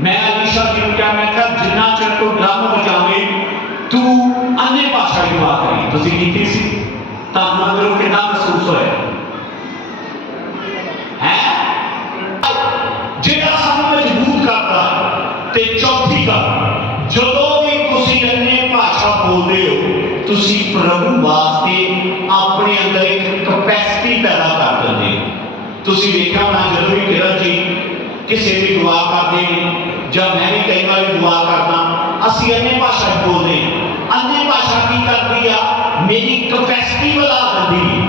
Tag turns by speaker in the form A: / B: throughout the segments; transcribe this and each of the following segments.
A: ਸੀਗੇ ਮੈਂ ਅਲੀਸ਼ਾ ਜੀ ਨੂੰ ਕਿਹਾ, ਮੈਂ ਕਿਹਾ, ਜਿੰਨਾ ਚਿਰ ਤੂੰ ਡਰਮ ਵਜਾਵੇਂ ਤੂੰ ਅੰਨੇ ਭਾਸ਼ਾ ਦੀ ਦੁਆ ਕਰੀ। ਤੁਸੀਂ ਕੀਤੀ ਸੀ? ਤੁਹਾਨੂੰ ਅੰਦਰੋਂ ਕਿੰਨਾ ਮਹਿਸੂਸ ਹੋਇਆ? ਹੈ? ਜਿਹੜਾ ਸਾਨੂੰ ਮਜ਼ਬੂਤ ਕਰਦਾ ਤੇ ਚੌਥੀ ਗੱਲ, ਜਦੋਂ ਵੀ ਤੁਸੀਂ ਅੰਨੇ ਭਾਸ਼ਾ ਬੋਲਦੇ ਹੋ, ਤੁਸੀਂ ਪ੍ਰਭੂ ਵਾਸਤੇ ਆਪਣੇ ਅੰਦਰ ਇੱਕ ਕਪੈਸਿਟੀ ਪੈਦਾ ਕਰ ਦਿੰਦੇ ਹੋ। ਤੁਸੀਂ ਵੇਖਿਆ ਹੋਣਾ, ਜਦੋਂ ਵੀ ਕਿਰਨ ਜੀ کسی بھی دعا کرتے ہیں۔ جب میں بھی کئی بار دعا کرنا اسی انیہ بھاشا بولتے ہیں۔ انیہ بھاشا کی کر دیا میری کیپیسٹی بلا کر دی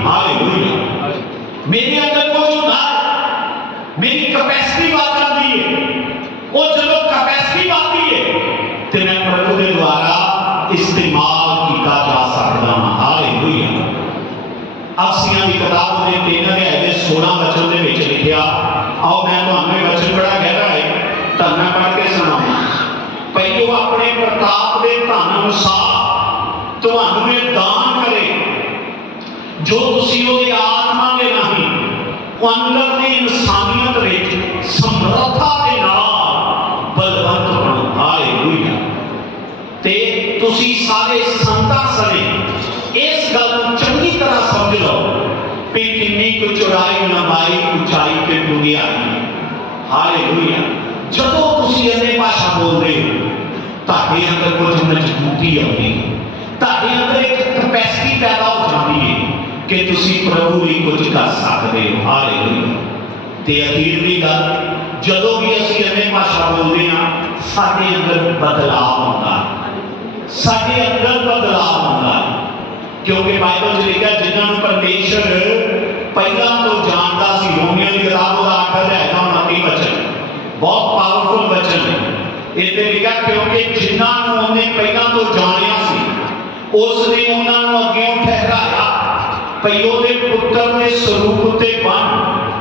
A: میری ਅਫਸੀਆਂ ਦੀ ਕਿਤਾਬ ਦੇ 3 ਅਧਿਆਇ ਦੇ 16 ਵਚਨ ਦੇ ਵਿੱਚ ਲਿਖਿਆ, ਆਓ ਮੈਂ ਤੁਹਾਨੂੰ ਇਹ ਵਚਨ ਬੜਾ ਗਹਿਰਾ ਹੈ ਧੰਨਾ ਪੜ੍ਹ ਕੇ ਸੁਣਾਵਾਂ ਪਹਿਲੋ ਆਪਣੇ ਪ੍ਰਤਾਪ ਦੇ ਧਨ ਅਨੁਸਾਰ ਤੁਹਾਨੂੰ ਇਹ ਦਾਨ ਕਰੇ, ਜੋ ਤੁਸੀਂ ਉਹਦੀ ਆਤਮਾ ਦੇ ਨਹੀਂ ਉਹ ਅੰਦਰ ਦੀ ਇਨਸਾਨੀਅਤ ਵਿੱਚ ਕਿੰਨੀ ਕੁ ਚੌੜਾਈ ਲੰਬਾਈ ਉਚਾਈ ਤੇ ਦੁਨੀਆਈ ਹਾਲੇਲੂਇਆ। ਜਦੋਂ ਤੁਸੀਂ ਇਹਨੇ ਭਾਸ਼ਾ ਬੋਲਦੇ ਹੋ, ਤੁਹਾਡੇ ਅੰਦਰ ਕੁਝ ਮਜ਼ਬੂਤੀ ਆਉਂਦੀ ਹੈ। ਤੁਹਾਡੇ ਅੰਦਰ ਇੱਕ ਕਪੈਸਿਟੀ ਪੈਦਾ ਹੋ ਜਾਂਦੀ ਹੈ ਕਿ ਤੁਸੀਂ ਪ੍ਰਭੂ ਲਈ ਕੁਝ ਕਰ ਸਕਦੇ ਹੋ। ਹਾਲੇਲੂਇਆ। ਤੇ ਅਖੀਰ ਦੀ ਗੱਲ, ਜਦੋਂ ਵੀ ਅਸੀਂ ਇਹਨੇ ਭਾਸ਼ਾ ਬੋਲਦੇ ਹਾਂ, ਸਾਡੇ ਅੰਦਰ ਬਦਲਾਅ ਆਉਂਦਾ ਹੈ। ਸਾਡੇ ਅੰਦਰ ਬਦਲਾਅ ਹੁੰਦਾ ਹੈ। ਕਿਉਂਕਿ ਬਾਈਬਲ 'ਚ ਲਿਖਿਆ, ਜਿਨ੍ਹਾਂ ਨੂੰ ਪਰਮੇਸ਼ਰ ਪਹਿਲਾਂ ਤੋਂ ਜਾਣਦਾ ਸੀ, ਰੋਮੀਓ ਦੀ ਕਿਤਾਬ ਦਾ ਆਖਰ ਹੈ ਨਾ 29 ਵਚਨ। ਬਹੁਤ ਪਾਵਰਫੁਲ ਵਚਨ ਹੈ ਇੱਥੇ ਲਿਖਿਆ ਕਿਉਂਕਿ ਜਿਨ੍ਹਾਂ ਨੂੰ ਉਹਨੇ ਪਹਿਲਾਂ ਤੋਂ ਜਾਣਿਆ ਸੀ ਉਸ ਨੇ ਉਹਨਾਂ ਨੂੰ ਅੱਗੇ ਠਹਿਰਾਇਆ। ਭਈ ਉਹਦੇ ਪੁੱਤਰ ਦੇ ਸਰੂਪ ਉੱਤੇ ਬਣ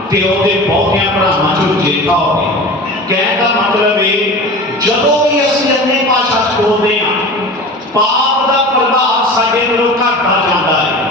A: ਤੇ ਉਹਦੇ ਬਹੁਤਿਆਂ ਭਰਾਵਾਂ ਚੋਂ ਜੇਠਾ ਹੋਵੇ ਕਹਿਣ ਦਾ ਮਤਲਬ ਇਹ, ਜਦੋਂ ਵੀ ਅਸੀਂ ਅੰਨੇ ਭਾਸ਼ਾ ਬੋਲਦੇ ਹਾਂ, ਪਾਪ ਦਾ ਪ੍ਰਭਾਵ ਸਾਡੇ ਅੰਦਰੋਂ ਘਟਦਾ ਜਾਂਦਾ ਹੈ।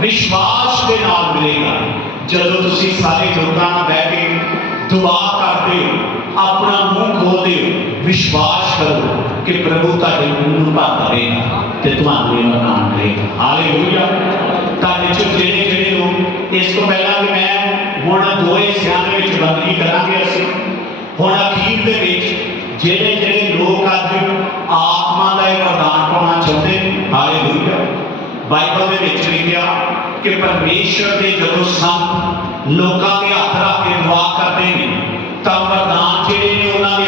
A: ਵਿਸ਼ਵਾਸ ਦੇ ਨਾਲ ਮਿਲੇਗਾ। ਜਦੋਂ ਤੁਸੀਂ ਸਾਰੇ ਲੋਕਾਂ ਨਾਲ ਬਹਿ ਕੇ ਦੁਆ ਕਰਦੇ ਹੋ, ਆਪਣਾ ਮੂੰਹ ਖੋਲਦੇ ਹੋ, ਵਿਸ਼ਵਾਸ ਕਰੋ ਕਿ ਪ੍ਰਭੂ ਤੁਹਾਡੇ ਮੂੰਹ ਨੂੰ ਭਰ ਦੇਵੇਗਾ ਤੇ ਤੁਹਾਨੂੰ ਇਹ ਵਰਦਾਨ ਮਿਲੇਗਾ। ਹਾਲੇਲੂਇਆ ਤੁਹਾਡੇ ਚ ਜਿਹੜੇ ਜਿਹੜੇ ਲੋਕ, ਇਸ ਤੋਂ ਪਹਿਲਾਂ ਕਿ ਮੈਂ ਹੁਣ ਦੋ ਹਿੱਸਿਆਂ ਦੇ ਵਿੱਚ ਬਦਲੀ ਕਰਾਂਗੇ ਅਸੀਂ। ਹੁਣ ਅਖੀਰ ਦੇ ਵਿੱਚ ਜਿਹੜੇ ਜਿਹੜੇ ਲੋਕ ਅੱਜ ਆਤਮਾ ਦਾ ਇਹ ਵਰਦਾਨ ਪਾਉਣਾ ਚਾਹੁੰਦੇ ਨੇ ਹਾਲੇਲੂਇਆ ਬਾਈਬਲ ਦੇ ਵਿੱਚ ਲਿਖਿਆ ਕਿ ਪਰਮੇਸ਼ਰ ਦੇ ਜਦੋਂ ਸੰਤ ਲੋਕਾਂ ਦੇ ਹੱਥ ਰੱਖ ਕੇ ਦੁਆ ਕਰਦੇ ਨੇ ਤਾਂ ਵਰਦਾਨ ਜਿਹੜੇ ਨੇ ਉਹਨਾਂ ਦੇ